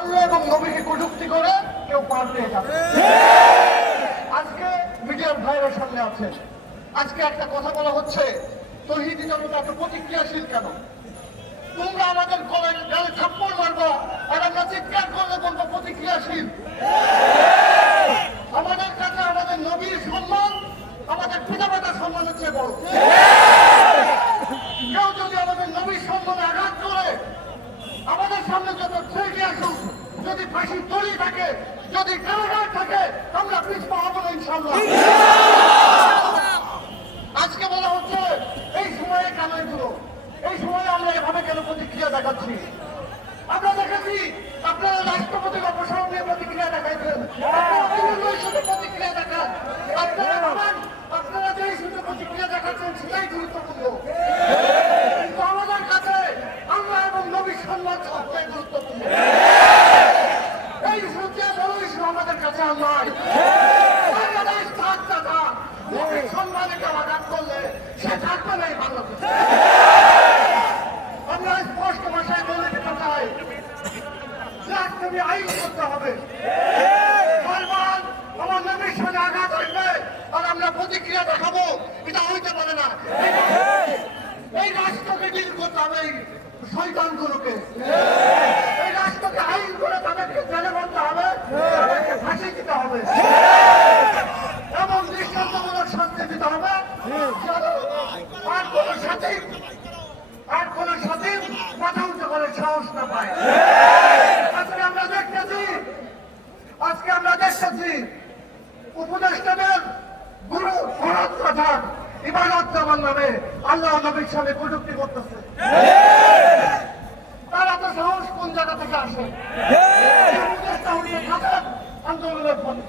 এবং নবীকে কটূক্তি করে কেউ পার পেয়ে যাবে। আজকে মিডিয়ার ভাইয়ের সামনে আছে, আজকে একটা কথা বলা হচ্ছে তৌহিদি জনতা এত প্রতিক্রিয়াশীল কেন? তোমরা আমাদের গালে থাপ্পড় মারবা আর আমরা চিৎকার করলে বলবো প্রতিক্রিয়াশীল। আমাদের কাছে আমাদের নবীর সম্মান আমাদের পিতামাতার সম্মানের চেয়ে বড়। কেউ যদি আমাদের নবীর সম্মানে আঘাত করে আমাদের সামনে যত ছেড়ে আসুক, যদি ফাঁসির দড়ি থাকে, যদি কারাগার থাকে, আমরা পিছপা হবো না ইনশাআল্লাহ। আজকে বলা হচ্ছে এই সময়ে কেন এগুলো, এই সময়ে আমরা এভাবে কেন প্রতিক্রিয়া দেখাচ্ছি? আমরা দেখেছি আপনারা রাষ্ট্রপতির অপসারণ নিয়ে প্রতিক্রিয়া দেখাইছেন, প্রতিক্রিয়া দেখান। আপনারা ভাবেন আপনারা যে ইস্যুতে প্রতিক্রিয়া দেখাচ্ছেন সেটাই গুরুত্বপূর্ণ, কিন্তু আমাদের কাছে আল্লাহ এবং নবীর সম্মান সবচেয়ে গুরুত্বপূর্ণ। এই ইস্যুতে বড় ইস্যু আমাদের কাছে আল্লাহ। বাংলাদেশ থাকতে থাক, নবীর সম্মানে কেউ আঘাত করলে সে থাকবে না এই বাংলাদেশে। আমরা স্পষ্ট ভাষায় বলে দিতে চাই, তুমি আইন করতে হবে। বারবার আমার নবীর সঙ্গে আঘাত আসবে আর আমরা প্রতিক্রিয়া দেখাবো, এটা হইতে পারে না। এই রাষ্ট্রকে ডিল করতে হবে, শয়তানগুলোকে। এই রাষ্ট্রকে আইন করে তাদেরকে জেলে বলতে হবে, তাদেরকে ফাঁসি দিতে হবে এবং দৃষ্টান্তমূলক শাস্তি দিতে হবে। আর কোন সাথে কথা উঁচু করে সাহস না পায়। আজকে আমরা দেখতেছি উপদেষ্টাদের গুরু ভরত কথা ইবাদত জামান নামে আল্লাহ নবীর সাথে কটূক্তি করতেছে। তারা তো সাহস কোন জায়গা থেকে আসে? উপদেষ্টা উঠিয়ে থাকেন আন্দোলনের ফলে।